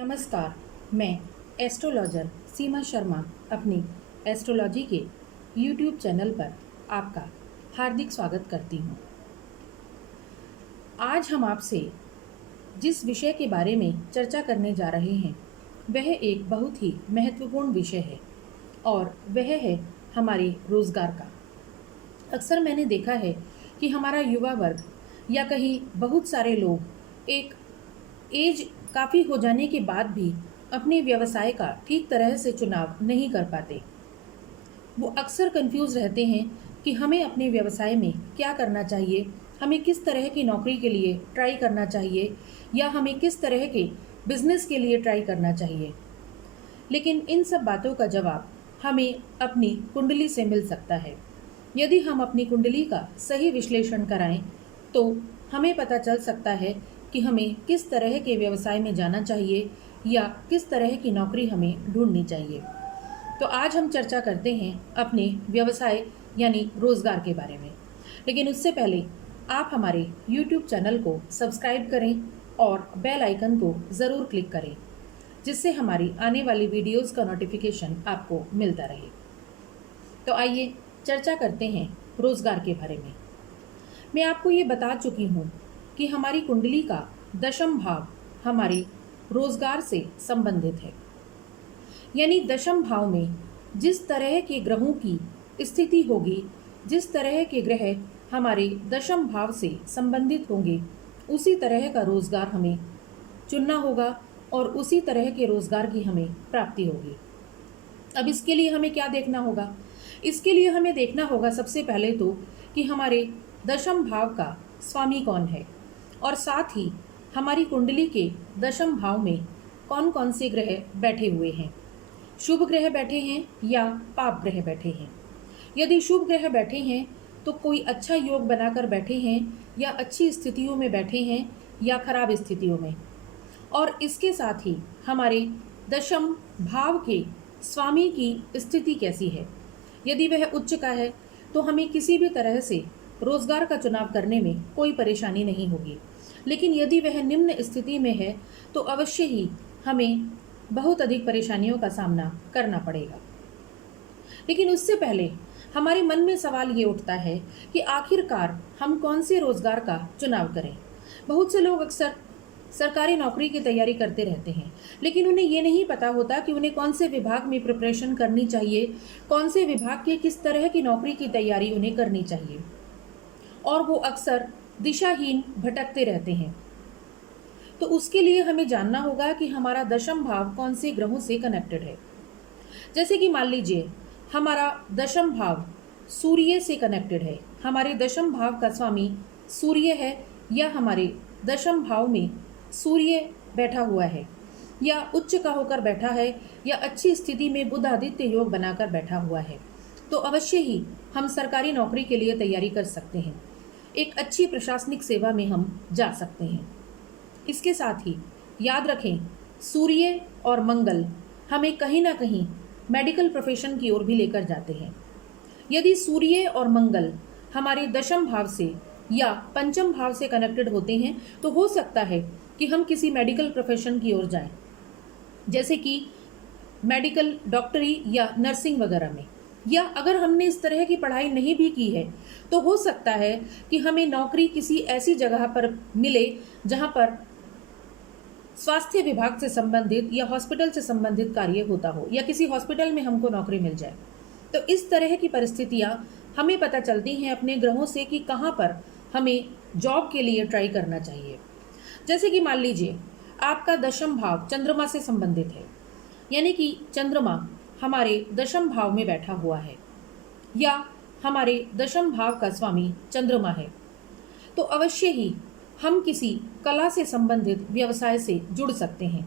नमस्कार। मैं एस्ट्रोलॉजर सीमा शर्मा अपनी एस्ट्रोलॉजी के यूट्यूब चैनल पर आपका हार्दिक स्वागत करती हूँ। आज हम आपसे जिस विषय के बारे में चर्चा करने जा रहे हैं वह एक बहुत ही महत्वपूर्ण विषय है और वह है हमारे रोज़गार का। अक्सर मैंने देखा है कि हमारा युवा वर्ग या कहीं बहुत सारे लोग एक एज काफ़ी हो जाने के बाद भी अपने व्यवसाय का ठीक तरह से चुनाव नहीं कर पाते। वो अक्सर कंफ्यूज रहते हैं कि हमें अपने व्यवसाय में क्या करना चाहिए, हमें किस तरह की नौकरी के लिए ट्राई करना चाहिए या हमें किस तरह के बिजनेस के लिए ट्राई करना चाहिए। लेकिन इन सब बातों का जवाब हमें अपनी कुंडली से मिल सकता है। यदि हम अपनी कुंडली का सही विश्लेषण कराएं तो हमें पता चल सकता है कि हमें किस तरह के व्यवसाय में जाना चाहिए या किस तरह की नौकरी हमें ढूंढनी चाहिए। तो आज हम चर्चा करते हैं अपने व्यवसाय यानी रोज़गार के बारे में। लेकिन उससे पहले आप हमारे YouTube चैनल को सब्सक्राइब करें और बेल आइकन को ज़रूर क्लिक करें, जिससे हमारी आने वाली वीडियोस का नोटिफिकेशन आपको मिलता रहे। तो आइए चर्चा करते हैं रोज़गार के बारे में। मैं आपको ये बता चुकी हूँ कि हमारी कुंडली का दशम भाव हमारे रोज़गार से संबंधित है। यानी दशम भाव में जिस तरह के ग्रहों की स्थिति होगी, जिस तरह के ग्रह हमारे दशम भाव से संबंधित होंगे, उसी तरह का रोज़गार हमें चुनना होगा और उसी तरह के रोज़गार की हमें प्राप्ति होगी। अब इसके लिए हमें क्या देखना होगा? इसके लिए हमें देखना होगा सबसे पहले तो कि हमारे दशम भाव का स्वामी कौन है और साथ ही हमारी कुंडली के दशम भाव में कौन कौन से ग्रह बैठे हुए हैं, शुभ ग्रह बैठे हैं या पाप ग्रह बैठे हैं। यदि शुभ ग्रह बैठे हैं तो कोई अच्छा योग बनाकर बैठे हैं या अच्छी स्थितियों में बैठे हैं या खराब स्थितियों में। और इसके साथ ही हमारे दशम भाव के स्वामी की स्थिति कैसी है। यदि वह उच्च का है तो हमें किसी भी तरह से रोज़गार का चुनाव करने में कोई परेशानी नहीं होगी। लेकिन यदि वह निम्न स्थिति में है तो अवश्य ही हमें बहुत अधिक परेशानियों का सामना करना पड़ेगा। लेकिन उससे पहले हमारे मन में सवाल ये उठता है कि आखिरकार हम कौन से रोज़गार का चुनाव करें। बहुत से लोग अक्सर सरकारी नौकरी की तैयारी करते रहते हैं, लेकिन उन्हें ये नहीं पता होता कि उन्हें कौन से विभाग में प्रिपरेशन करनी चाहिए, कौन से विभाग के किस तरह की नौकरी की तैयारी उन्हें करनी चाहिए, और वो अक्सर दिशाहीन भटकते रहते हैं। तो उसके लिए हमें जानना होगा कि हमारा दशम भाव कौन से ग्रहों से कनेक्टेड है। जैसे कि मान लीजिए हमारा दशम भाव सूर्य से कनेक्टेड है, हमारे दशम भाव का स्वामी सूर्य है या हमारे दशम भाव में सूर्य बैठा हुआ है या उच्च का होकर बैठा है या अच्छी स्थिति में बुध आदित्य योग बनाकर बैठा हुआ है, तो अवश्य ही हम सरकारी नौकरी के लिए तैयारी कर सकते हैं, एक अच्छी प्रशासनिक सेवा में हम जा सकते हैं। इसके साथ ही याद रखें, सूर्य और मंगल हमें कहीं ना कहीं मेडिकल प्रोफेशन की ओर भी लेकर जाते हैं। यदि सूर्य और मंगल हमारे दशम भाव से या पंचम भाव से कनेक्टेड होते हैं तो हो सकता है कि हम किसी मेडिकल प्रोफेशन की ओर जाएं, जैसे कि मेडिकल डॉक्टरी या नर्सिंग वगैरह में। या अगर हमने इस तरह की पढ़ाई नहीं भी की है तो हो सकता है कि हमें नौकरी किसी ऐसी जगह पर मिले जहां पर स्वास्थ्य विभाग से संबंधित या हॉस्पिटल से संबंधित कार्य होता हो या किसी हॉस्पिटल में हमको नौकरी मिल जाए। तो इस तरह की परिस्थितियां हमें पता चलती हैं अपने ग्रहों से कि कहाँ पर हमें जॉब के लिए ट्राई करना चाहिए। जैसे कि मान लीजिए आपका दशम भाव चंद्रमा से संबंधित है, यानी कि चंद्रमा हमारे दशम भाव में बैठा हुआ है या हमारे दशम भाव का स्वामी चंद्रमा है, तो अवश्य ही हम किसी कला से संबंधित व्यवसाय से जुड़ सकते हैं।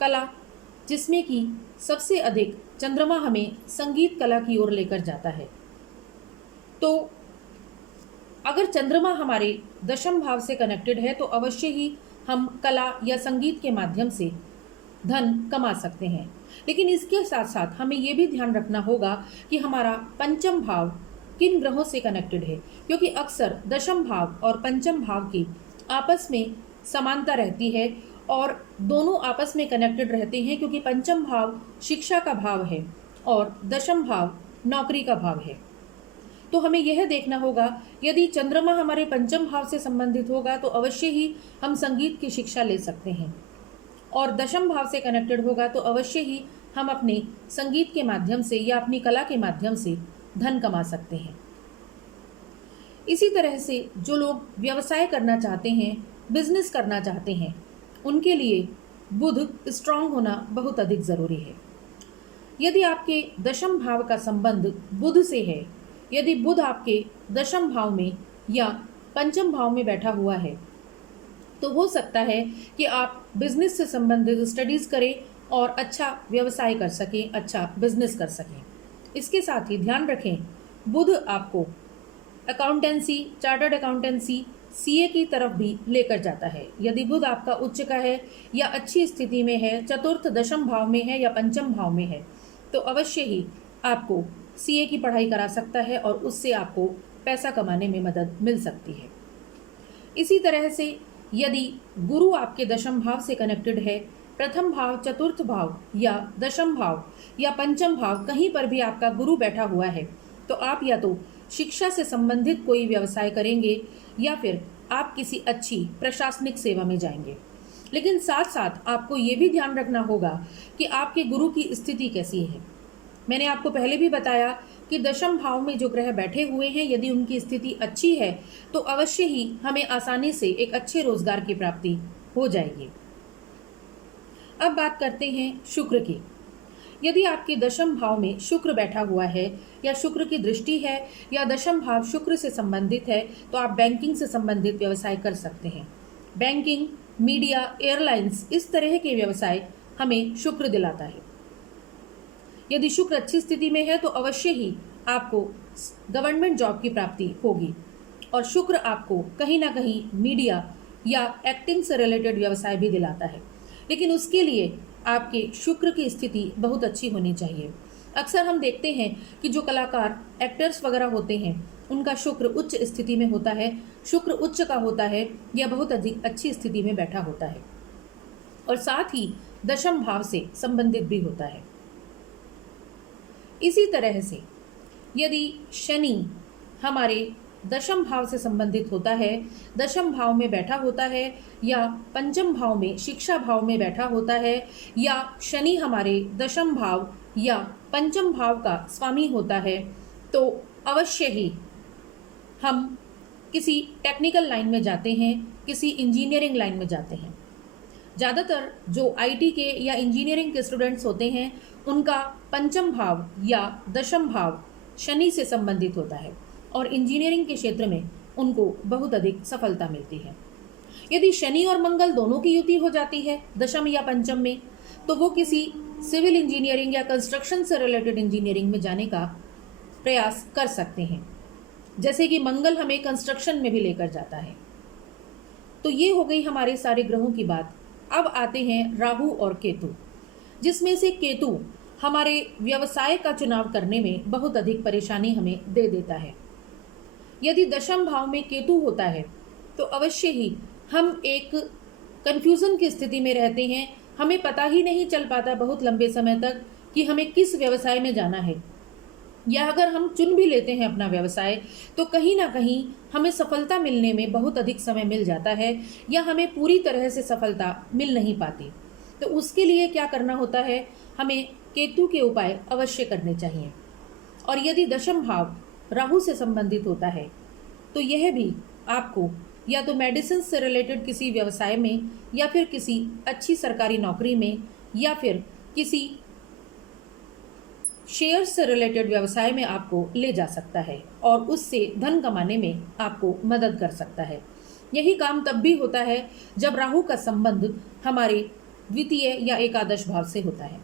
कला जिसमें कि सबसे अधिक चंद्रमा हमें संगीत कला की ओर लेकर जाता है। तो अगर चंद्रमा हमारे दशम भाव से कनेक्टेड है तो अवश्य ही हम कला या संगीत के माध्यम से धन कमा सकते हैं। लेकिन इसके साथ साथ हमें ये भी ध्यान रखना होगा कि हमारा पंचम भाव किन ग्रहों से कनेक्टेड है, क्योंकि अक्सर दशम भाव और पंचम भाव की आपस में समानता रहती है और दोनों आपस में कनेक्टेड रहते हैं, क्योंकि पंचम भाव शिक्षा का भाव है और दशम भाव नौकरी का भाव है। तो हमें यह देखना होगा, यदि चंद्रमा हमारे पंचम भाव से संबंधित होगा तो अवश्य ही हम संगीत की शिक्षा ले सकते हैं, और दशम भाव से कनेक्टेड होगा तो अवश्य ही हम अपने संगीत के माध्यम से या अपनी कला के माध्यम से धन कमा सकते हैं। इसी तरह से जो लोग व्यवसाय करना चाहते हैं, बिजनेस करना चाहते हैं, उनके लिए बुध स्ट्रांग होना बहुत अधिक ज़रूरी है। यदि आपके दशम भाव का संबंध बुध से है, यदि बुध आपके दशम भाव में या पंचम भाव में बैठा हुआ है, तो हो सकता है कि आप बिजनेस से संबंधित स्टडीज़ करें और अच्छा व्यवसाय कर सकें, अच्छा बिजनेस कर सकें। इसके साथ ही ध्यान रखें, बुध आपको अकाउंटेंसी, चार्टर्ड अकाउंटेंसी, सीए की तरफ भी लेकर जाता है। यदि बुध आपका उच्च का है या अच्छी स्थिति में है, चतुर्थ दशम भाव में है या पंचम भाव में है, तो अवश्य ही आपको सीए की पढ़ाई करा सकता है और उससे आपको पैसा कमाने में मदद मिल सकती है। इसी तरह से यदि गुरु आपके दशम भाव से कनेक्टेड है, प्रथम भाव, चतुर्थ भाव या दशम भाव या पंचम भाव, कहीं पर भी आपका गुरु बैठा हुआ है, तो आप या तो शिक्षा से संबंधित कोई व्यवसाय करेंगे या फिर आप किसी अच्छी प्रशासनिक सेवा में जाएंगे। लेकिन साथ साथ आपको ये भी ध्यान रखना होगा कि आपके गुरु की स्थिति कैसी है। मैंने आपको पहले भी बताया कि दशम भाव में जो ग्रह बैठे हुए हैं, यदि उनकी स्थिति अच्छी है तो अवश्य ही हमें आसानी से एक अच्छे रोजगार की प्राप्ति हो जाएगी। अब बात करते हैं शुक्र की। यदि आपके दशम भाव में शुक्र बैठा हुआ है या शुक्र की दृष्टि है या दशम भाव शुक्र से संबंधित है, तो आप बैंकिंग से संबंधित व्यवसाय कर सकते हैं। बैंकिंग, मीडिया, एयरलाइंस, इस तरह के व्यवसाय हमें शुक्र दिलाता है। यदि शुक्र अच्छी स्थिति में है तो अवश्य ही आपको गवर्नमेंट जॉब की प्राप्ति होगी, और शुक्र आपको कहीं ना कहीं मीडिया या एक्टिंग से रिलेटेड व्यवसाय भी दिलाता है। लेकिन उसके लिए आपके शुक्र की स्थिति बहुत अच्छी होनी चाहिए। अक्सर हम देखते हैं कि जो कलाकार, एक्टर्स वगैरह होते हैं, उनका शुक्र उच्च स्थिति में होता है, शुक्र उच्च का होता है या बहुत अधिक अच्छी स्थिति में बैठा होता है, और साथ ही दशम भाव से संबंधित भी होता है। इसी तरह से यदि शनि हमारे दशम भाव से संबंधित होता है, दशम भाव में बैठा होता है या पंचम भाव में, शिक्षा भाव में बैठा होता है, या शनि हमारे दशम भाव या पंचम भाव का स्वामी होता है, तो अवश्य ही हम किसी टेक्निकल लाइन में जाते हैं, किसी इंजीनियरिंग लाइन में जाते हैं। ज़्यादातर जो आईटी के या इंजीनियरिंग के स्टूडेंट्स होते हैं, उनका पंचम भाव या दशम भाव शनि से संबंधित होता है और इंजीनियरिंग के क्षेत्र में उनको बहुत अधिक सफलता मिलती है। यदि शनि और मंगल दोनों की युति हो जाती है दशम या पंचम में, तो वो किसी सिविल इंजीनियरिंग या कंस्ट्रक्शन से रिलेटेड इंजीनियरिंग में जाने का प्रयास कर सकते हैं, जैसे कि मंगल हमें कंस्ट्रक्शन में भी लेकर जाता है। तो ये हो गई हमारे सारे ग्रहों की बात। अब आते हैं राहु और केतु, जिसमें से केतु हमारे व्यवसाय का चुनाव करने में बहुत अधिक परेशानी हमें दे देता है। यदि दशम भाव में केतु होता है तो अवश्य ही हम एक कंफ्यूजन की स्थिति में रहते हैं। हमें पता ही नहीं चल पाता बहुत लंबे समय तक कि हमें किस व्यवसाय में जाना है, या अगर हम चुन भी लेते हैं अपना व्यवसाय तो कहीं ना कहीं हमें सफलता मिलने में बहुत अधिक समय मिल जाता है, या हमें पूरी तरह से सफलता मिल नहीं पाती। तो उसके लिए क्या करना होता है, हमें केतु के उपाय अवश्य करने चाहिए। और यदि दशम भाव राहु से संबंधित होता है तो यह भी आपको या तो मेडिसिन से रिलेटेड किसी व्यवसाय में, या फिर किसी अच्छी सरकारी नौकरी में, या फिर किसी शेयर से रिलेटेड व्यवसाय में आपको ले जा सकता है और उससे धन कमाने में आपको मदद कर सकता है। यही काम तब भी होता है जब राहु का संबंध हमारे द्वितीय या एकादश भाव से होता है।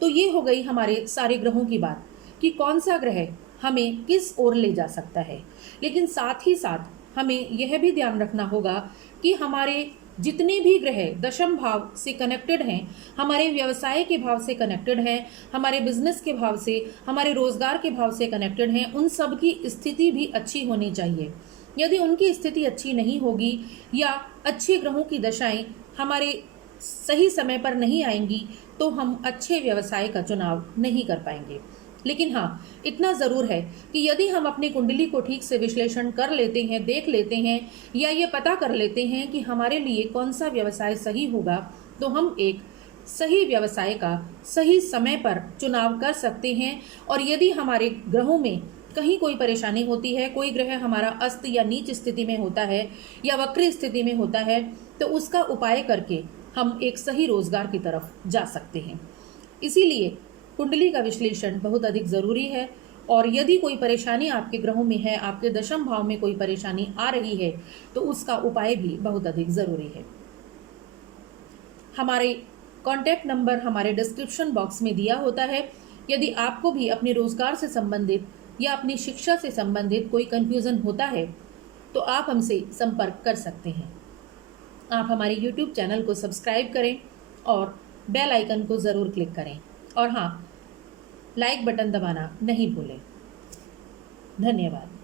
तो ये हो गई हमारे सारे ग्रहों की बात कि कौन सा ग्रह हमें किस ओर ले जा सकता है। लेकिन साथ ही साथ हमें यह भी ध्यान रखना होगा कि हमारे जितने भी ग्रह दशम भाव से कनेक्टेड हैं, हमारे व्यवसाय के भाव से कनेक्टेड हैं, हमारे बिजनेस के भाव से, हमारे रोजगार के भाव से कनेक्टेड हैं, उन सब की स्थिति भी अच्छी होनी चाहिए। यदि उनकी स्थिति अच्छी नहीं होगी या अच्छे ग्रहों की दशाएं हमारे सही समय पर नहीं आएंगी तो हम अच्छे व्यवसाय का चुनाव नहीं कर पाएंगे। लेकिन हाँ, इतना ज़रूर है कि यदि हम अपनी कुंडली को ठीक से विश्लेषण कर लेते हैं, देख लेते हैं, या ये पता कर लेते हैं कि हमारे लिए कौन सा व्यवसाय सही होगा, तो हम एक सही व्यवसाय का सही समय पर चुनाव कर सकते हैं। और यदि हमारे ग्रहों में कहीं कोई परेशानी होती है, कोई ग्रह हमारा अस्त या नीच स्थिति में होता है या वक्र स्थिति में होता है, तो उसका उपाय करके हम एक सही रोजगार की तरफ जा सकते हैं। इसीलिए कुंडली का विश्लेषण बहुत अधिक ज़रूरी है। और यदि कोई परेशानी आपके ग्रहों में है, आपके दशम भाव में कोई परेशानी आ रही है, तो उसका उपाय भी बहुत अधिक ज़रूरी है। हमारे कॉन्टैक्ट नंबर हमारे डिस्क्रिप्शन बॉक्स में दिया होता है। यदि आपको भी अपने रोजगार से संबंधित या अपनी शिक्षा से संबंधित कोई कन्फ्यूज़न होता है, तो आप हमसे संपर्क कर सकते हैं। आप हमारे YouTube चैनल को सब्सक्राइब करें और बेल आइकन को ज़रूर क्लिक करें। और हाँ, लाइक बटन दबाना नहीं भूलें। धन्यवाद।